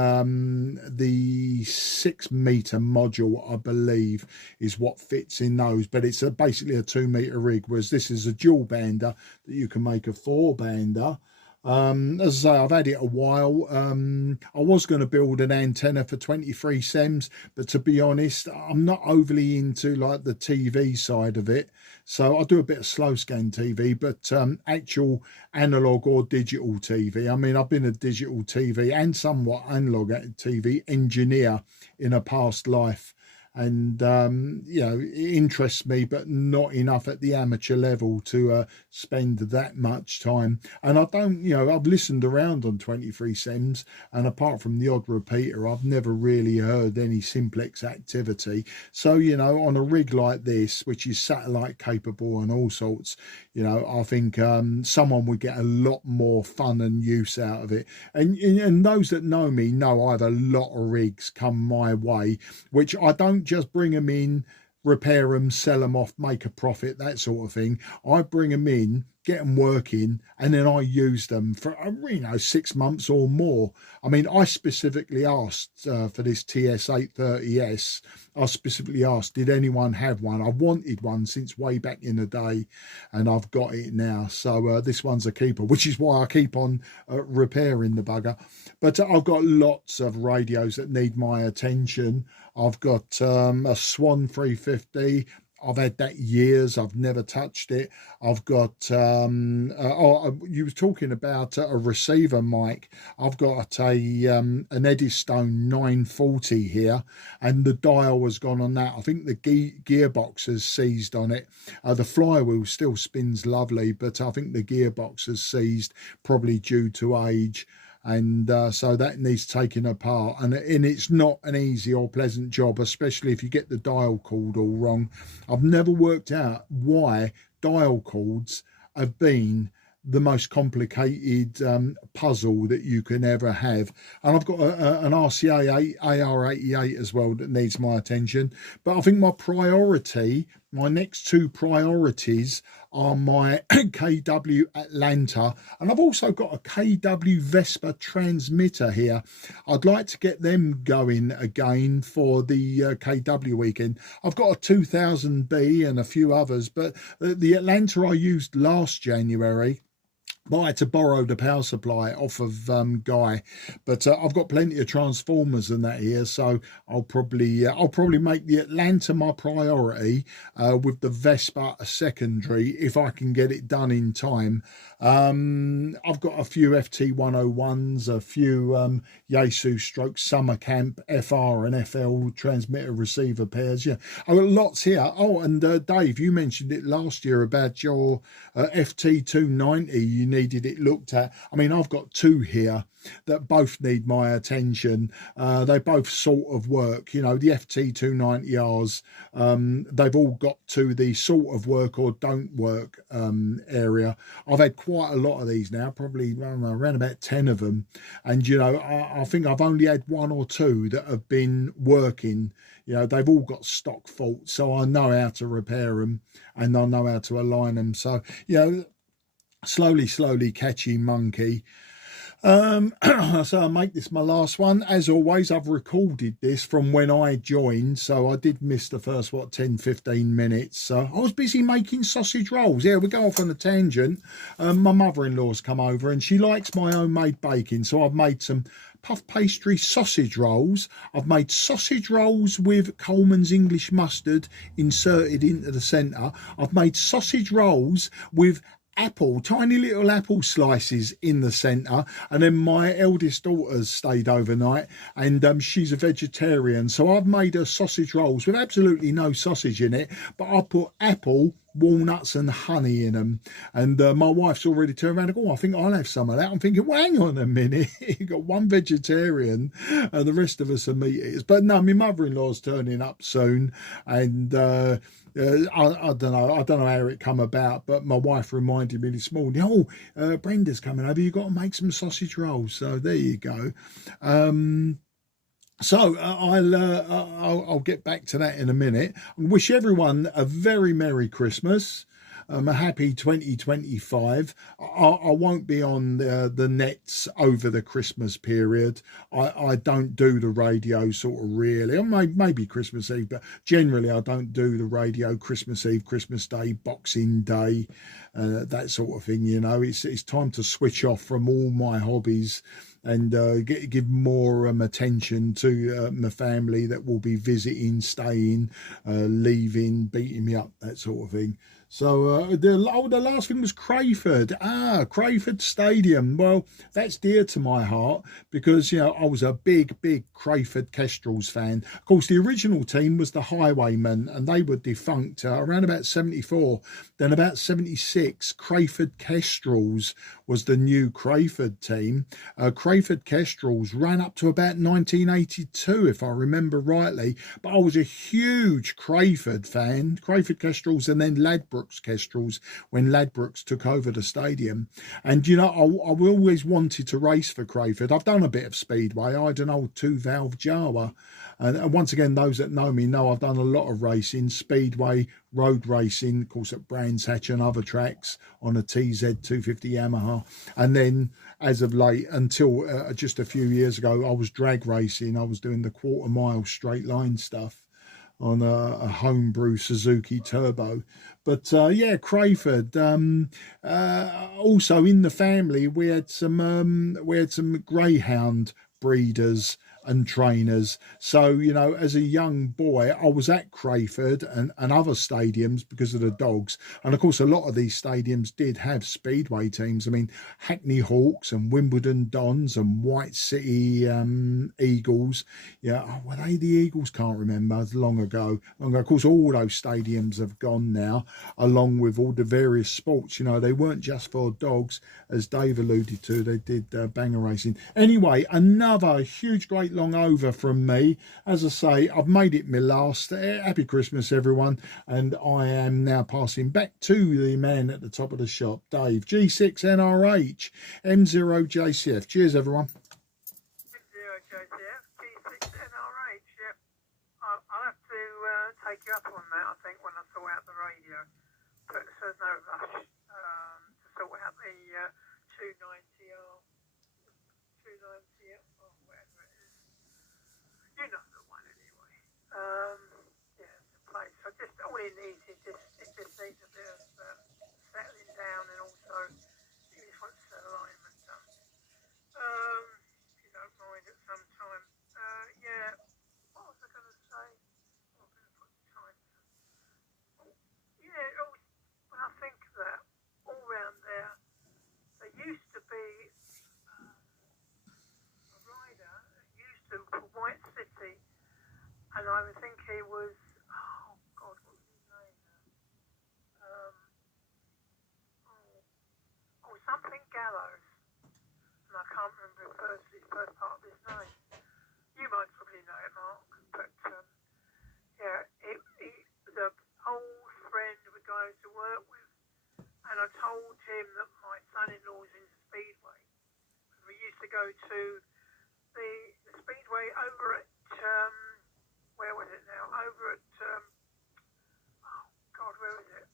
6 meter module, I believe, is what fits in those. But it's basically a 2 meter rig, whereas this is a dual bander that you can make a 4-bander. As I say, I've had it a while. I was going to build an antenna for 23 sems, but to be honest, I'm not overly into like the TV side of it. So I do a bit of slow scan TV, but actual analog or digital TV. I mean, I've been a digital TV and somewhat analog TV engineer in a past life. And, it interests me, but not enough at the amateur level to spend that much time. And I don't, I've listened around on 23 sems, and apart from the odd repeater, I've never really heard any simplex activity. So, on a rig like this, which is satellite capable and all sorts, I think someone would get a lot more fun and use out of it. And those that know me know I have a lot of rigs come my way, which I don't just bring them in, repair them, sell them off, make a profit, that sort of thing. I bring them in, get them working, and then I use them for 6 months or more. I mean, I specifically asked for this TS830S. I specifically asked, did anyone have one? I wanted one since way back in the day, and I've got it now. So this one's a keeper, which is why I keep on repairing the bugger. But I've got lots of radios that need my attention. I've got a Swan 350. I've had that years. I've never touched it. I've got, you were talking about a receiver mic. I've got an Eddystone 940 here, and the dial has gone on that. I think the gearbox has seized on it. The flywheel still spins lovely, but I think the gearbox has seized, probably due to age. And so that needs taking apart, and it's not an easy or pleasant job, especially if you get the dial cord all wrong. I've never worked out why dial cords have been the most complicated puzzle that you can ever have. And I've got an RCA AR88 as well that needs my attention. But I think my next 2 priorities are my KW Atlanta, and I've also got a KW Vespa transmitter here. I'd like to get them going again for the KW weekend. I've got a 2000B and a few others, but the Atlanta I used last January, I had to borrow the power supply off of Guy, but I've got plenty of transformers and that here, so I'll probably make the Atlanta my priority, with the Vespa a secondary if I can get it done in time. I've got a few FT101s, a few Yaesu stroke Summer Camp FR and FL transmitter receiver pairs. Yeah, I've got lots here. Oh, and Dave, you mentioned it last year about your FT290. You needed it looked at. I mean, I've got 2 here that both need my attention. They both sort of work. The FT290Rs, they've all got to the sort of work or don't work area. I've had quite a lot of these now, probably around about 10 of them, and I think I've only had 1 or 2 that have been working. They've all got stock faults, so I know how to repair them and I know how to align them. So slowly catchy monkey. So I'll make this my last one. As always, I've recorded this from when I joined, so I did miss the first 10-15 minutes. So I was busy making sausage rolls. Yeah, we go off on a tangent. My mother-in-law's come over and she likes my homemade baking, so I've made some puff pastry sausage rolls. I've made sausage rolls with Coleman's English mustard inserted into the centre. I've made sausage rolls with apple, tiny little apple slices in the centre. And then my eldest daughter's stayed overnight, and she's a vegetarian, so I've made her sausage rolls with absolutely no sausage in it, but I put apple, walnuts and honey in them. And my wife's already turned around and go, oh, I think I'll have some of that. I'm thinking, well, hang on a minute, you got one vegetarian and the rest of us are meat eaters. But no, my mother-in-law's turning up soon, and I don't know how it come about, but my wife reminded me this morning, Brenda's coming over, you've got to make some sausage rolls. So there you go. So I'll get back to that in a minute. I wish everyone a very Merry Christmas. A happy 2025. I won't be on the nets over the Christmas period. I don't do the radio sort of really. Maybe Christmas Eve, but generally I don't do the radio Christmas Eve, Christmas Day, Boxing Day, that sort of thing. You know, it's time to switch off from all my hobbies and give more attention to my family that will be visiting, staying, leaving, beating me up, that sort of thing. So the last thing was Crayford. Crayford Stadium. Well, that's dear to my heart because, you know, I was a big Crayford Kestrels fan. Of course, the original team was the Highwaymen, and they were defunct around about 74. Then about 76, Crayford Kestrels was the new Crayford team. Crayford Kestrels ran up to about 1982, if I remember rightly. But I was a huge Crayford fan, Crayford Kestrels, and then Ladbrokes Kestrels when Ladbrokes took over the stadium. And, you know, I've always wanted to race for Crayford. I've done a bit of speedway. I had an old 2-valve Jawa. And once again, those that know me know I've done a lot of racing, speedway, road racing, of course, at Brands Hatch and other tracks on a TZ250 Yamaha. And then, as of late, until just a few years ago, I was drag racing. I was doing the quarter-mile straight line stuff on a homebrew Suzuki Turbo. But yeah, Crayford. Also in the family, we had some greyhound breeders and trainers. So, you know, as a young boy, I was at Crayford and other stadiums because of the dogs. And of course, a lot of these stadiums did have speedway teams. I mean, Hackney Hawks and Wimbledon Dons and White City Eagles. Yeah, were they the Eagles? Can't remember. It's long ago. Of course, all those stadiums have gone now, along with all the various sports. You know, they weren't just for dogs, as Dave alluded to. They did banger racing. Anyway, another huge, great long over from me. As I say, I've made it my last. Happy Christmas, everyone. And I am now passing back to the man at the top of the shop, Dave. G6NRH, M0JCF. Cheers, everyone. M0JCF, G6NRH, yep. I'll have to take you up on that, I think, when I sort out the radio. But there's no rush to sort out the 290R, 290, or whatever it is. You know the one anyway. Yeah, the place. So just all it needs is it just needs a bit of settling down, and also it just wants the alignment done. If you don't mind at some time. Yeah. What was I going to say? I'm going to put the time down. Oh, yeah. When I think of that, all round there used to be a rider that used to for White City, and I would think he was, oh God, what was his name now? Something Gallows, and I can't remember his first part of his name. You might probably know it, Mark, but yeah, he was an old friend of a guy I used to work with, and I told him that my son-in-law's in Speedway. We used to go to the Speedway over at, where was it now? Over at, oh God, where was it?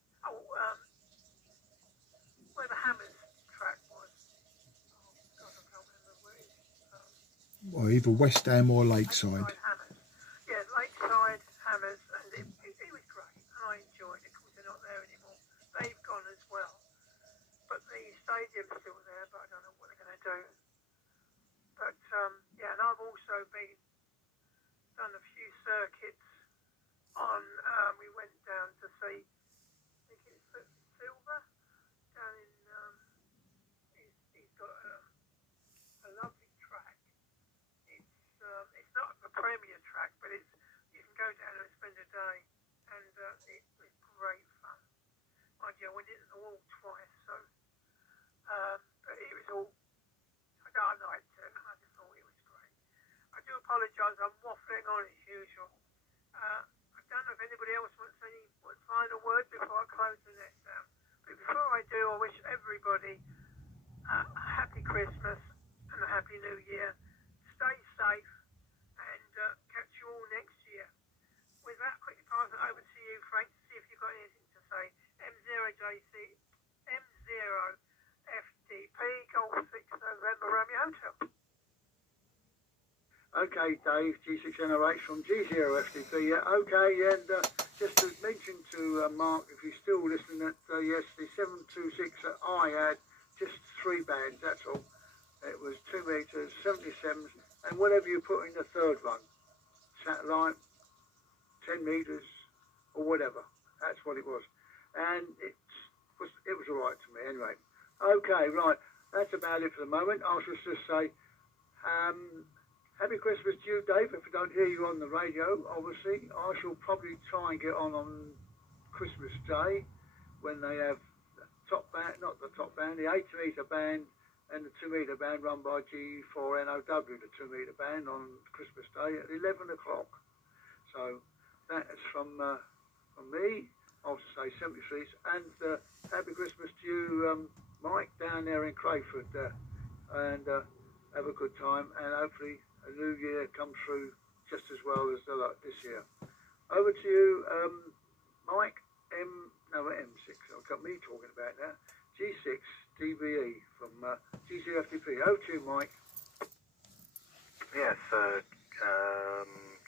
Where the Hammers track was. Oh God, I can't remember where it is. Well, either West Ham or Lakeside. Hammers. Yeah, Lakeside Hammers, and it was great. I enjoyed it. Of course, they're not there anymore. They've gone as well. But the stadium's still there, but I don't know what they're going to do. But, yeah, and I've also done a few circuits we went down to see, I think it's Silver, down in premier track, but you can go down and spend a day, and it was great fun. Mind you, I went into the wall twice, so but it was all. I liked it. I just thought it was great. I do apologise. I'm waffling on as usual. I don't know if anybody else wants any final words before I close the net down. But before I do, I wish everybody a happy Christmas and a happy New Year. Stay safe and catch you all next year. With that, quickly pass it over to you, Frank, to see if you've got anything to say. M0FDP Golf 6 November Romeo Hotel. Okay, Dave, G6NOH from G0FDP. Yeah, okay, and just to mention to Mark, if he's still listening, that yes, the 726 that I had, just 3 bands, that's all. It was 2 meters, 77s, and whatever you put in the third one, satellite, 10 meters, or whatever. That's what it was, and it was all right to me anyway. Okay, right, that's about it for the moment. I should just say, happy Christmas to you, Dave. If I don't hear you on the radio, obviously, I shall probably try and get on Christmas Day when they have the top band, not the top band, the 8 meter band and the 2 meter band run by G4NOW, the 2 meter band on Christmas Day at 11 o'clock. So that is from me. I'll say 73s, and happy Christmas to you, Mike, down there in Crayford, and have a good time, and hopefully a new year comes through just as well as this year. Over to you, Mike, M6, I've got me talking about now, G6 DBE from G0FDP. Over to you, Mike. Yes,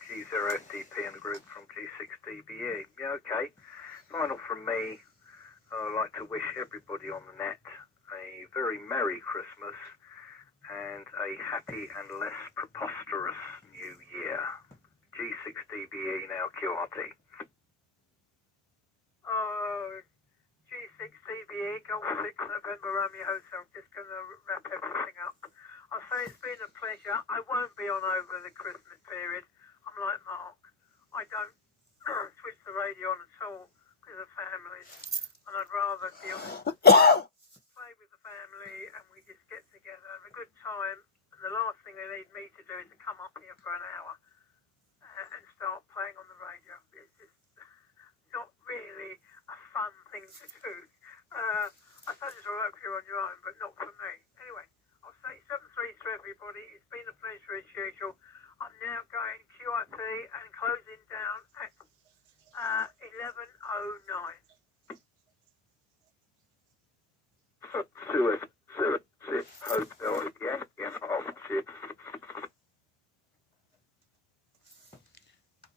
G0FDP and the group from G6 DBE. Yeah, okay. Final from me, I'd like to wish everybody on the net a very Merry Christmas and a happy and less preposterous New Year. G6 DBE, now QRT. G6 DBE, Golf 6 November Romeo Hotel. Just going to wrap everything up. I'll say it's been a pleasure. I won't be on over the Christmas period. I'm like Mark. I don't switch the radio on at all because of families, and I'd rather play with the family and we just get together, have a good time, and the last thing they need me to do is to come up here for an hour and start playing on the radio. It's just not really a fun thing to do. I suppose it's all right if you're on your own, but not for me. Anyway, I'll say 7-3 to everybody. It's been a pleasure as usual. I'm now going QIP and closing down at 11:09. Hotel Yankee in Hertfordshire.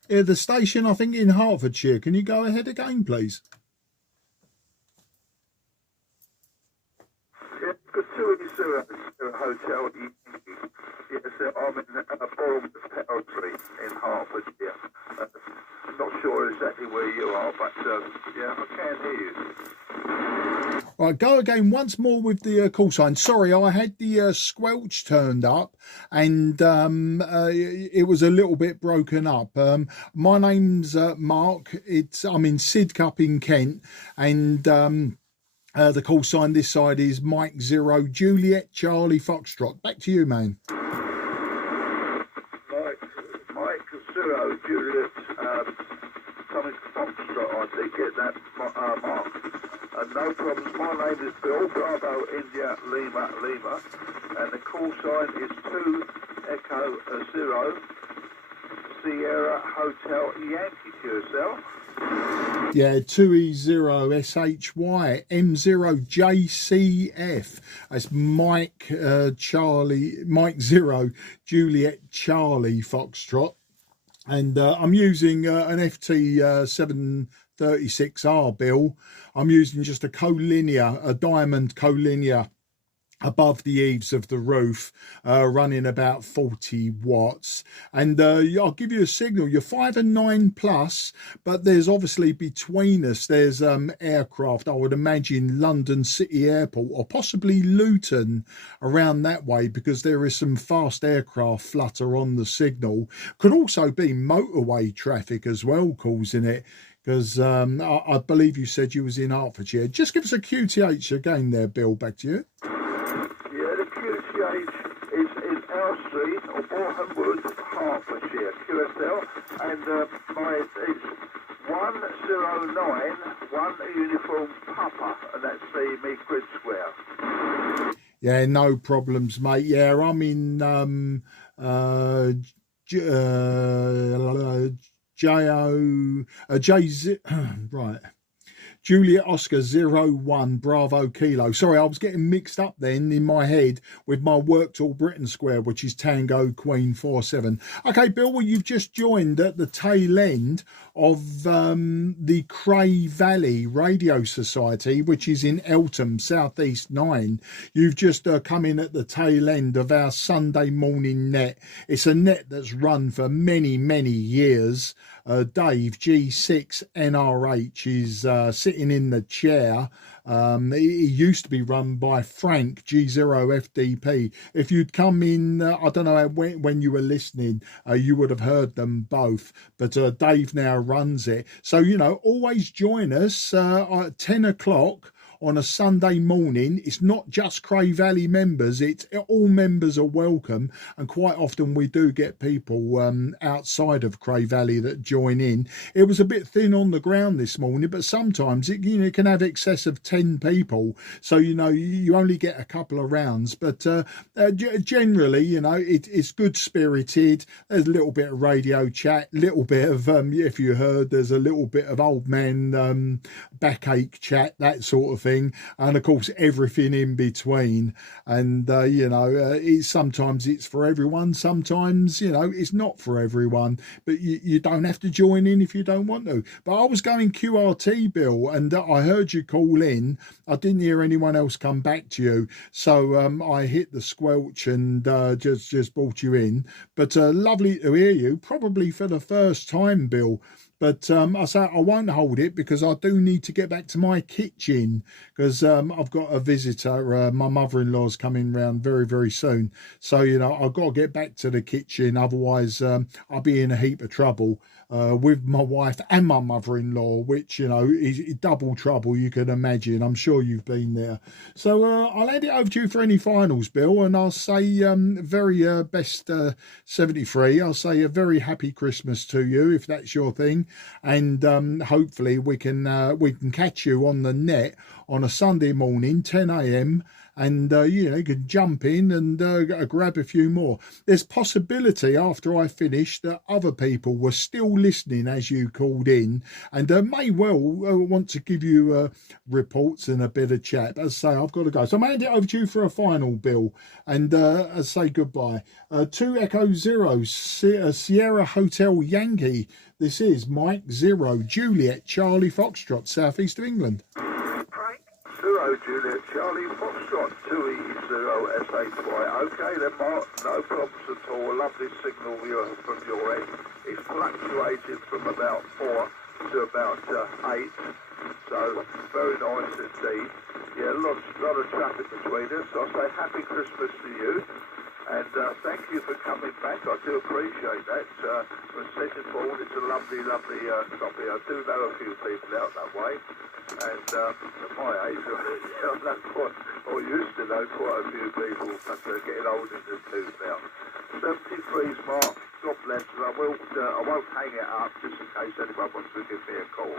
Yeah, the station, I think, in Hertfordshire. Can you go ahead again, please? Yeah, Hotel Yankee. Yes, I'm in Boreham Wood in Hertfordshire. Not sure exactly where you are, but yeah, I can hear you. Right, go again once more with the call sign. Sorry, I had the squelch turned up and it was a little bit broken up. My name's Mark. I'm in Sidcup in Kent, and the call sign this side is Mike 0 Juliet Charlie Foxtrot. Back to you, man. Mike 0 Juliet Tommy Foxtrot, I think, get that, Mark. No problems. My name is Bill, Bravo India Lima Lima, and the call sign is 2 Echo 0 Sierra Hotel Yankee QSL. Yeah, 2E0 SHY M0 JCF. That's Mike Mike 0 Juliet Charlie Foxtrot. And I'm using an FT 736R bill. I'm using just a diamond collinear above the eaves of the roof, running about 40 watts. And I'll give you a signal. You're 5 and 9 plus, but there's obviously between us, there's aircraft, I would imagine London City Airport or possibly Luton, around that way, because there is some fast aircraft flutter on the signal. Could also be motorway traffic as well causing it, because I believe you said you was in Hertfordshire. Just give us a QTH again there, Bill. Back to you. Yeah, the QTH is our street, or Boreham Wood, Hertfordshire, QSL, and it's 109, 1 uniform Papa, and that's the grid square. Yeah, no problems, mate. Yeah, I'm in JZ, right. Juliet Oscar 01 Bravo Kilo. Sorry, I was getting mixed up then in my head with my Worked All Britain Square, which is Tango Queen 47. Okay, Bill, well, you've just joined at the tail end of the Cray Valley Radio Society, which is in Eltham, Southeast 9. You've just come in at the tail end of our Sunday morning net. It's a net that's run for many, many years. Dave, G6 NRH, is sitting in the chair. He used to be run by Frank, G0 FDP. If you'd come in, I don't know when you were listening, you would have heard them both. But Dave now runs it. So, you know, always join us at 10 o'clock. On a Sunday morning. It's not just Cray Valley members, it's all members are welcome, and quite often we do get people outside of Cray Valley that join in. It was a bit thin on the ground this morning, but sometimes it, you know, it can have excess of 10 people, so you know you only get a couple of rounds, but generally, you know, it's good spirited. There's a little bit of radio chat, little bit of if you heard, there's a little bit of old man backache chat, that sort of thing. And of course everything in between, and you know, sometimes it's for everyone, sometimes, you know, it's not for everyone, but you don't have to join in if you don't want to. But I was going QRT, Bill, and I heard you call in. I didn't hear anyone else come back to you, so I hit the squelch and just brought you in. But lovely to hear you, probably for the first time, Bill. But I say I won't hold it because I do need to get back to my kitchen, because I've got a visitor. My mother-in-law's coming round very, very soon. So, you know, I've got to get back to the kitchen. Otherwise, I'll be in a heap of trouble with my wife and my mother-in-law, which, you know, is double trouble, you can imagine. I'm sure you've been there. So I'll hand it over to you for any finals, Bill. And I'll say very best 73. I'll say a very happy Christmas to you, if that's your thing. And hopefully we can catch you on the net on a Sunday morning, 10 a.m. and you know, you can jump in and grab a few more. There's possibility after I finish that other people were still listening as you called in, and may well want to give you reports and a bit of chat. As I say, I've got to go, so I'm going to hand it over to you for a final, Bill, and say goodbye. 2 Echo 0 Sierra Hotel Yankee. This is Mike 0 Juliet Charlie Foxtrot, southeast of England. Frank 0 Juliet Charlie Foxtrot 2E0SHY. Okay then, Mark, no problems at all. Lovely signal from your end. It's fluctuated from about 4 to about 8. So very nice indeed. Yeah, lot of traffic between us. So I say happy Christmas to you. And thank you for coming back. I do appreciate that. From Sessionbourne, it's a lovely, lovely copy. I do know a few people out that way. And at my age, I know quite, or used to know quite a few people, but getting old in the tooth now. 73's Mark. God bless. And I won't hang it up just in case anyone wants to give me a call.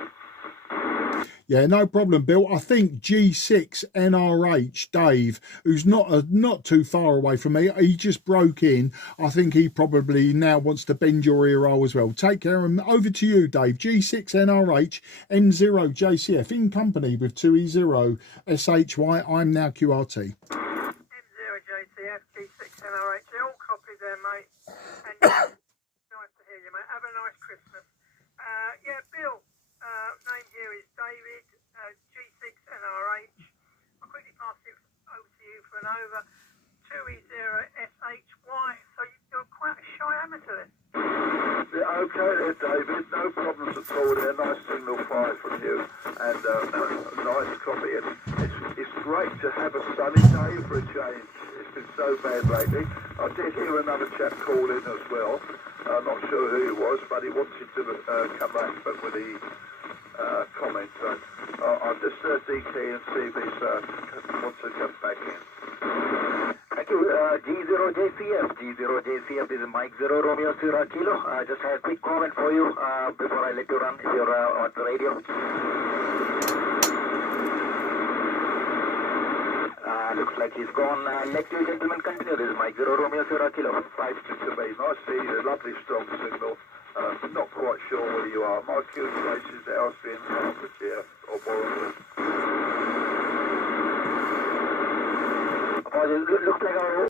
Yeah, no problem, Bill. I think G6 NRH Dave, who's not too far away from me, he just broke in. I think he probably now wants to bend your ear roll as well. Take care, and over to you, Dave. G6 NRH M0 JCF in company with 2E0 SHY. I'm now QRT. M0 JCF, G6 NRH, all copy there, mate. And nice to hear you, mate. Have a nice Christmas. Yeah, Bill. Name here is David, G6 NRH. I'll quickly pass it over to you for an over 2E0SHY. So you're quite a shy amateur then. Yeah, okay there, David. No problems at all there. Nice signal 5 from you, and nice copy. And it's great to have a sunny day for a change. It's been so bad lately. I did hear another chap call in as well. I'm not sure who he was, but he wanted to come back with the comment. So I'll just DK and see if he's wants to come back in. Thank you. G0JCF. G0JCF, this is Mike 0 Romeo Sierra Kilo. I just had a quick comment for you before I let you run if you're on the radio. Looks like he's gone. Let you gentlemen continue. This is Mike 0 Romeo Sierra Kilo. 5 to me. Nice to see you. Lovely strong signal. Not quite sure where you are. My Q place is Elsby in Hertfordshire or Boreham Wood. Looks like our